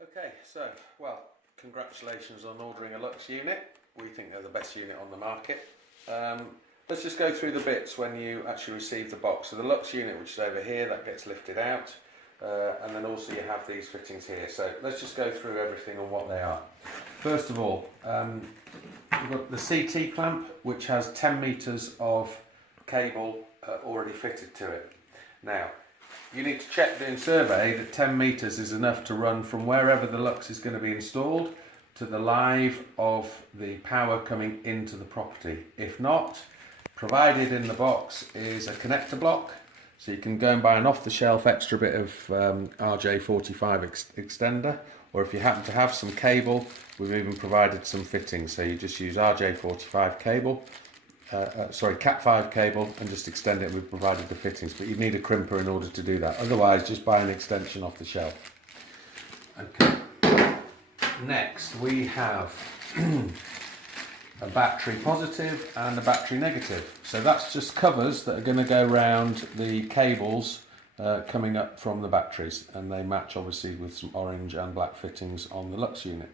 Okay, so, well, congratulations on ordering a Lux unit. We think they're the best unit on the market. Let's just go through the bits when you actually receive the box. So the Lux unit, which is over here, that gets lifted out. And then also you have these fittings here. So let's just go through everything and what they are. First of all, we've got the CT clamp, which has 10 meters of cable already fitted to it. Now, you need to check doing survey that 10 meters is enough to run from wherever the Lux is going to be installed to the live of the power coming into the property. If not, provided in the box is a connector block, so you can go and buy an off-the-shelf extra bit of RJ45 extender, or if you happen to have some cable, we've even provided some fittings, so you just use RJ45 cable, Cat5 cable, and just extend it. We've provided the fittings, but you need a crimper in order to do that. Otherwise, just buy an extension off the shelf. Okay. Next, we have a battery positive and a battery negative. So that's just covers that are going to go around the cables coming up from the batteries, and they match obviously with some orange and black fittings on the Lux unit.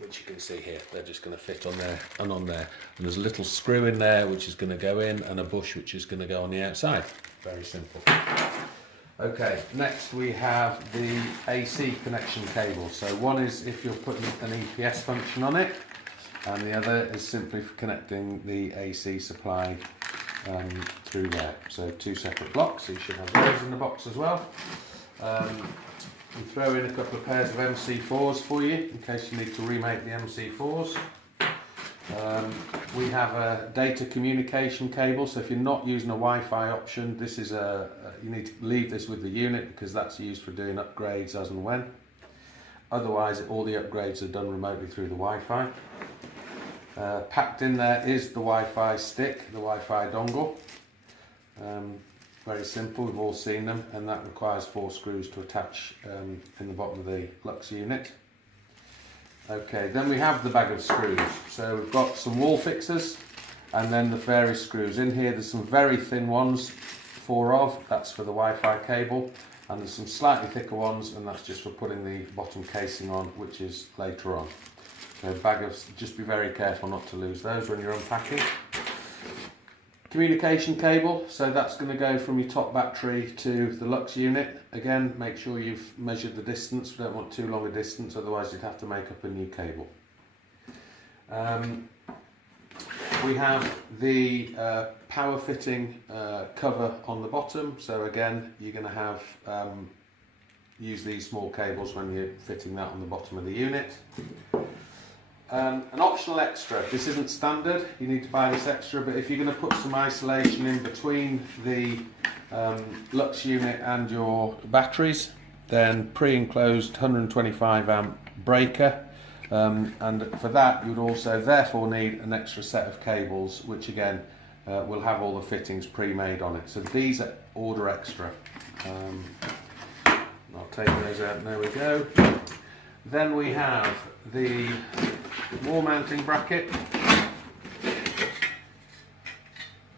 Which you can see here, they're just going to fit on there and on there. And there's a little screw in there which is going to go in, and a bush which is going to go on the outside. Very simple. Okay, next we have the AC connection cable. So one is if you're putting an EPS function on it, and the other is simply for connecting the AC supply through there. So two separate blocks, so you should have those in the box as well. We throw in a couple of pairs of MC4s for you in case you need to remake the MC4s. We have a data communication cable, so if you're not using a Wi-Fi option, this is you need to leave this with the unit because that's used for doing upgrades as and when. Otherwise, all the upgrades are done remotely through the Wi-Fi. Packed in there is the Wi-Fi stick, the Wi-Fi dongle. Very simple, we've all seen them, and that requires 4 screws to attach in the bottom of the Lux unit. Okay, then we have the bag of screws. So we've got some wall fixers and then the various screws. In here there's some very thin ones, 4 of, that's for the Wi-Fi cable, and there's some slightly thicker ones, and that's just for putting the bottom casing on, which is later on. So bag of, just be very careful not to lose those when you're unpacking. Communication cable, so that's going to go from your top battery to the Lux unit. Again, make sure you've measured the distance. We don't want too long a distance, otherwise you'd have to make up a new cable. We have the power fitting cover on the bottom, so again you're going to have use these small cables when you're fitting that on the bottom of the unit. An optional extra, this isn't standard, you need to buy this extra, but if you're going to put some isolation in between the Lux unit and your batteries, then pre-enclosed 125 amp breaker, and for that you would also therefore need an extra set of cables, which again will have all the fittings pre-made on it. So these are order extra. I'll take those out, and there we go. Then we have the wall mounting bracket,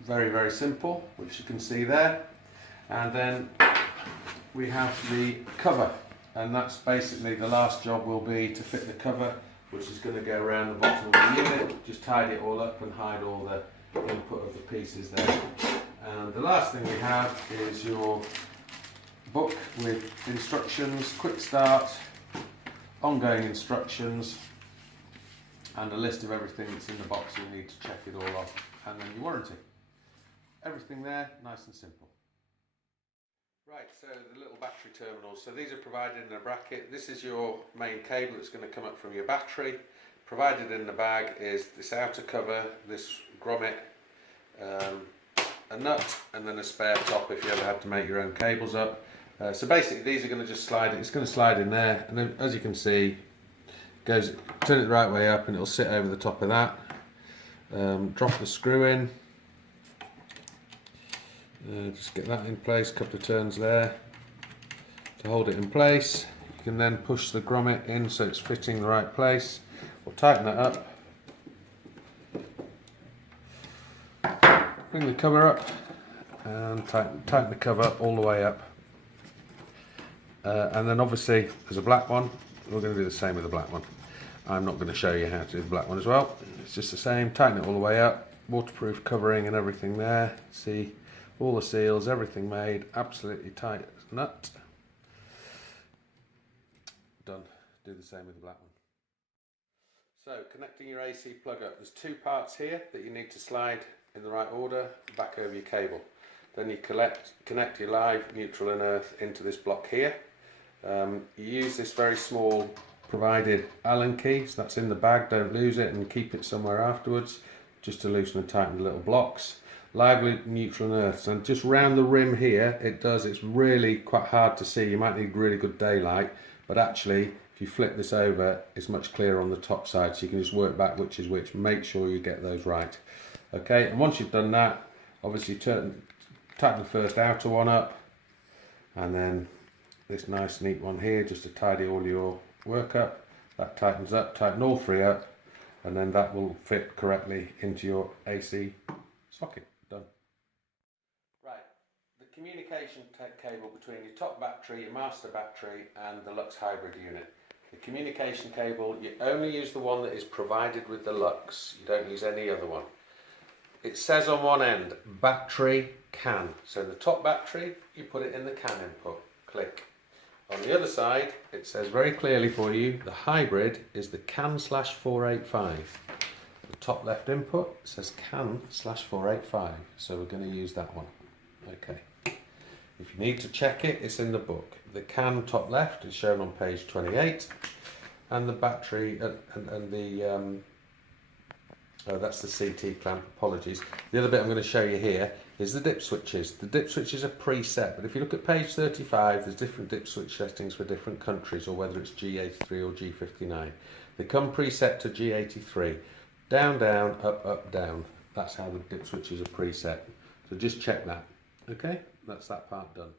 very, very simple, which you can see there. And then we have the cover, and that's basically the last job will be to fit the cover, which is going to go around the bottom of the unit, just tidy it all up and hide all the input of the pieces there. And the last thing we have is your book with instructions, quick start, ongoing instructions, and a list of everything that's in the box. You need to check it all off, and then your warranty. Everything there, nice and simple. Right, so the little battery terminals. So these are provided in a bracket. This is your main cable that's going to come up from your battery. Provided in the bag is this outer cover, this grommet, a nut, and then a spare top if you ever had to make your own cables up. So basically these are going to just slide, it's going to slide in there, and then as you can see, turn it the right way up and it'll sit over the top of that. Drop the screw in, just get that in place, a couple of turns there to hold it in place. You can then push the grommet in so it's fitting the right place. We'll tighten that up, bring the cover up and tighten the cover all the way up. And then obviously there's a black one we're going to do the same with the black one. I'm not going to show you how to do the black one as well. It's just the same, tighten it all the way up, waterproof covering and everything there. See, all the seals, everything made, absolutely tight as a nut. Done. Do the same with the black one. So, connecting your AC plug up, there's two parts here that you need to slide in the right order, back over your cable. Then you connect your live, neutral and earth into this block here. You use this very small provided Allen key, so that's in the bag, don't lose it, and keep it somewhere afterwards, just to loosen and tighten the little blocks. Live, neutral and earth, and just round the rim here, it's really quite hard to see, you might need really good daylight, but actually if you flip this over, it's much clearer on the top side, so you can just work back which is which. Make sure you get those right. Okay, and once you've done that, obviously tighten the first outer one up, and then this nice neat one here, just to tidy all your work up. That tightens up, tighten all three up, and then that will fit correctly into your AC socket. Done. Right, the communication cable between your top battery, your master battery and the Lux hybrid unit. The communication cable, you only use the one that is provided with the Lux, you don't use any other one. It says on one end, battery CAN. So the top battery, you put it in the CAN input, click. On the other side, it says very clearly for you, the hybrid is the CAN/485. The top left input says CAN/485, so we're going to use that one. Okay. If you need to check it, it's in the book. The CAN top left is shown on page 28, and the battery and the that's the CT clamp, apologies. The other bit I'm going to show you here is the dip switches. The dip switches are preset, but if you look at page 35, there's different dip switch settings for different countries, or whether it's G83 or G59. They come preset to G83. Down, down, up, up, down. That's how the dip switches are preset. So just check that. Okay, that's that part done.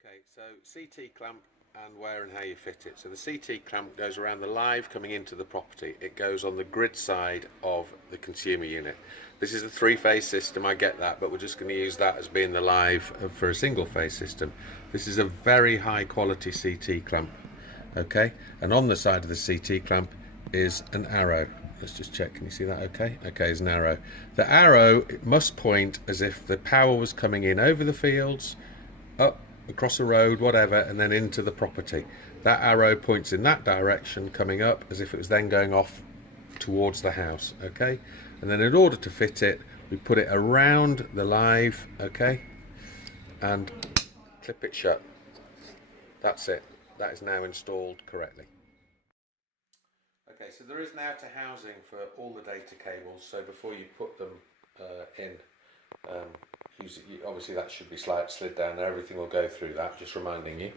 Okay, so CT clamp and where and how you fit it. So the CT clamp goes around the live coming into the property. It goes on the grid side of the consumer unit. This is a three-phase system, I get that, but we're just going to use that as being the live for a single-phase system. This is a very high quality CT clamp, okay? And on the side of the CT clamp is an arrow. Let's just check, can you see that okay? Okay, it's an arrow. The arrow, it must point as if the power was coming in over the fields, up, across a road, whatever, and then into the property. That arrow points in that direction, coming up as if it was then going off towards the house, okay? And then in order to fit it, we put it around the live, okay, and clip it shut. That's it. That is now installed correctly. Okay, so there is now to housing for all the data cables, so before you put them in, obviously that should be slid down there, everything will go through that, just reminding you.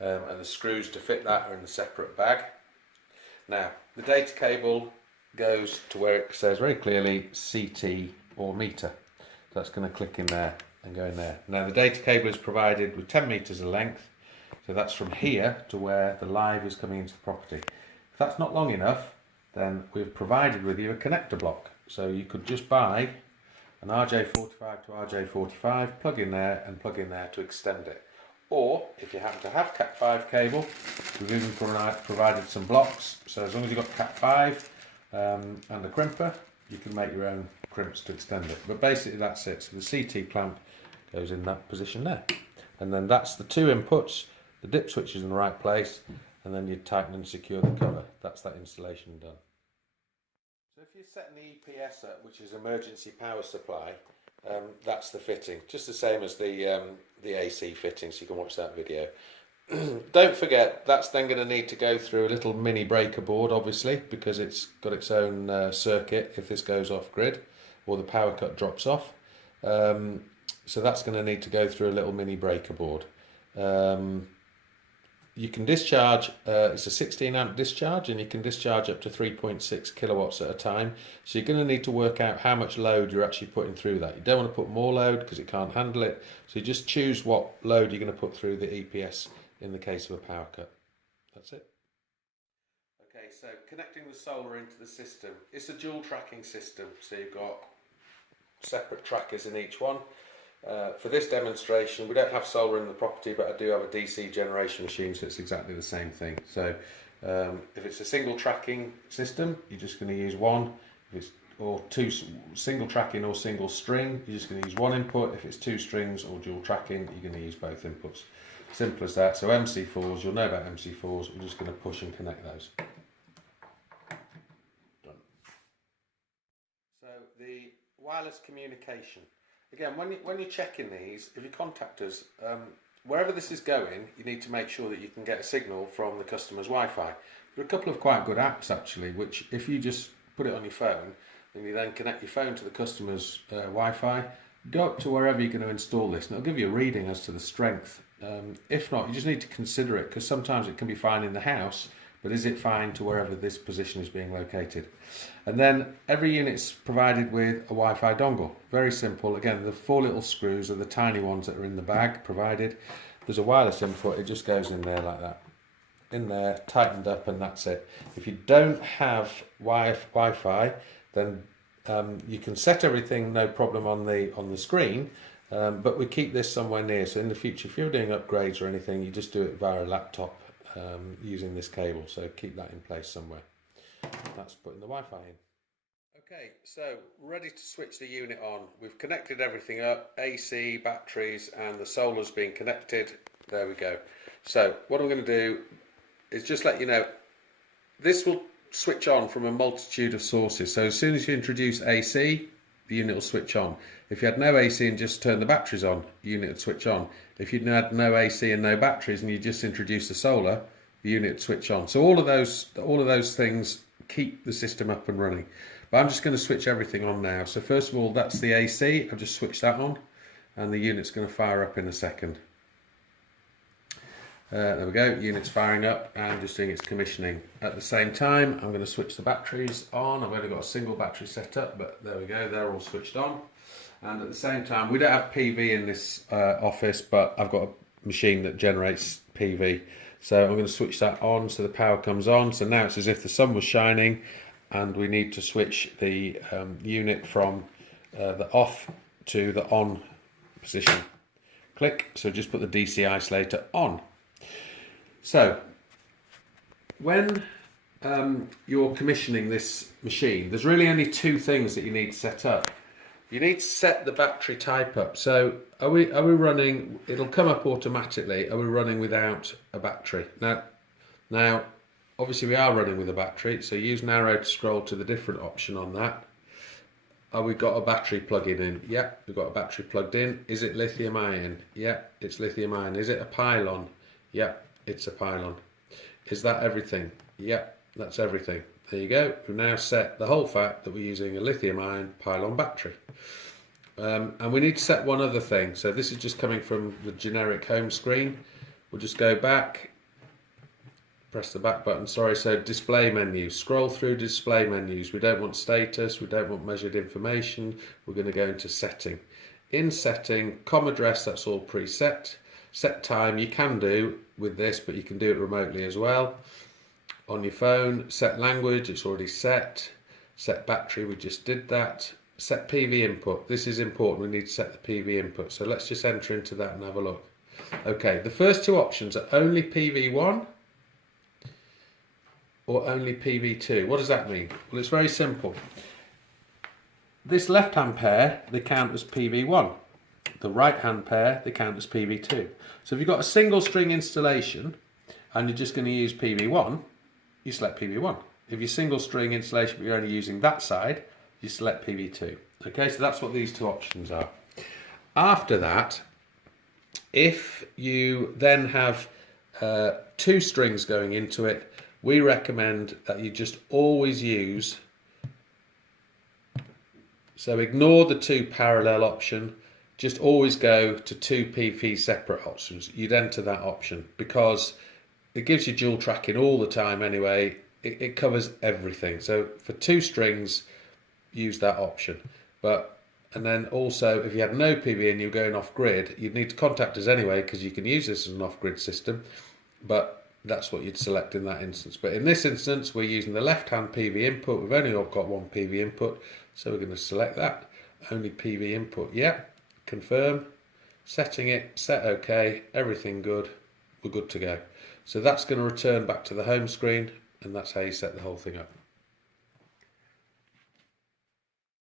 And the screws to fit that are in a separate bag. Now, the data cable goes to where it says very clearly CT or meter. So that's going to click in there and go in there. Now the data cable is provided with 10 meters of length, so that's from here to where the live is coming into the property. If that's not long enough, then we've provided with you a connector block. So you could just buy an RJ45 to RJ45, plug in there and plug in there to extend it. Or if you happen to have Cat5 cable, we've even provided some blocks. So as long as you've got Cat5 and a crimper, you can make your own crimps to extend it. But basically that's it. So the CT clamp goes in that position there. And then that's the two inputs, the dip switch is in the right place, and then you tighten and secure the cover. That's that installation done. So if you're setting the EPS up, which is emergency power supply, that's the fitting, just the same as the AC fitting, so you can watch that video. Don't forget, that's then going to need to go through a little mini breaker board, obviously, because it's got its own circuit if this goes off grid or the power cut drops off. So that's going to need to go through a little mini breaker board. You can discharge, it's a 16 amp discharge, and you can discharge up to 3.6 kilowatts at a time. So you're going to need to work out how much load you're actually putting through that. You don't want to put more load because it can't handle it. So you just choose what load you're going to put through the EPS in the case of a power cut. That's it. Okay, so connecting the solar into the system. It's a dual tracking system, so you've got separate trackers in each one. For this demonstration, we don't have solar in the property, but I do have a DC generation machine, so it's exactly the same thing. So if it's a single tracking system, you're just going to use one. If it's or two, single tracking or single string, you're just going to use one input. If it's two strings or dual tracking, you're going to use both inputs. Simple as that. So MC4s, you'll know about MC4s. We're just going to push and connect those. Done. So the wireless communication. Again, when you're checking these, if you contact us, wherever this is going, you need to make sure that you can get a signal from the customer's Wi-Fi. There are a couple of quite good apps actually, which if you just put it on your phone, and you then connect your phone to the customer's Wi-Fi, go up to wherever you're going to install this, and it'll give you a reading as to the strength. If not, you just need to consider it, because sometimes it can be fine in the house, but is it fine to wherever this position is being located? And then every unit's provided with a Wi-Fi dongle. Very simple. Again, the 4 little screws are the tiny ones that are in the bag provided. There's a wireless input, it just goes in there like that. In there, tightened up, and that's it. If you don't have Wi-Fi, then you can set everything no problem on the screen, but we keep this somewhere near. So in the future, if you're doing upgrades or anything, you just do it via a laptop using this cable. So keep that in place somewhere. That's putting the Wi-Fi in. Okay, so ready to switch the unit on. We've connected everything up, AC, batteries, and the solar's been connected. There we go. So what I'm going to do is just let you know, this will switch on from a multitude of sources. So as soon as you introduce AC, the unit will switch on. If you had no AC and just turn the batteries on, the unit would switch on. If you had no AC and no batteries and you just introduce the solar, the unit would switch on. So all of those things keep the system up and running. But I'm just going to switch everything on now. So first of all, that's the AC. I've just switched that on, and the unit's going to fire up in a second. There we go, unit's firing up and just doing its commissioning. At the same time, I'm going to switch the batteries on. I've only got a single battery set up, but there we go, they're all switched on. And at the same time, we don't have PV in this office, but I've got a machine that generates PV. So I'm going to switch that on so the power comes on. So now it's as if the sun was shining, and we need to switch the unit from the off to the on position. Click, so just put the DC isolator on. So, when you're commissioning this machine, there's really only two things that you need to set up. You need to set the battery type up. So, are we running? It'll come up automatically. Are we running without a battery? Now, obviously we are running with a battery. So use narrow to scroll to the different option on that. We've got a battery plugging in. Yeah, we've got a battery plugged in. Is it lithium ion? Yeah, it's lithium ion. Is it a pylon? Yeah. It's a pylon. Is that everything? Yep, that's everything. There you go. We've now set the whole fact that we're using a lithium ion pylon battery. And we need to set one other thing. So this is just coming from the generic home screen. We'll just go back, press the back button, sorry, so display menu. Scroll through display menus. We don't want status, we don't want measured information. We're going to go into setting. In setting, COM address, that's all preset. Set time, you can do with this, but you can do it remotely as well. On your phone, set language, it's already set. Set battery, we just did that. Set PV input, this is important, we need to set the PV input. So let's just enter into that and have a look. Okay, the first two options are only PV1 or only PV2. What does that mean? Well, it's very simple. This left-hand pair, they count as PV1. The right-hand pair, they count as PV2. So if you've got a single string installation and you're just going to use PV1, you select PV1. If you're single string installation but you're only using that side, you select PV2. Okay, so that's what these two options are. After that, if you then have two strings going into it, we recommend that you just always use, so ignore the two parallel option, just always go to two PV separate options. You'd enter that option because it gives you dual tracking all the time anyway. It covers everything. So for two strings, use that option. And then also, if you had no PV and you're going off grid, you'd need to contact us anyway because you can use this as an off grid system. But that's what you'd select in that instance. But in this instance, we're using the left hand PV input. We've only got one PV input, so we're going to select that. Only PV input, yeah. Confirm, setting it, set OK, everything good, we're good to go. So that's going to return back to the home screen, and that's how you set the whole thing up.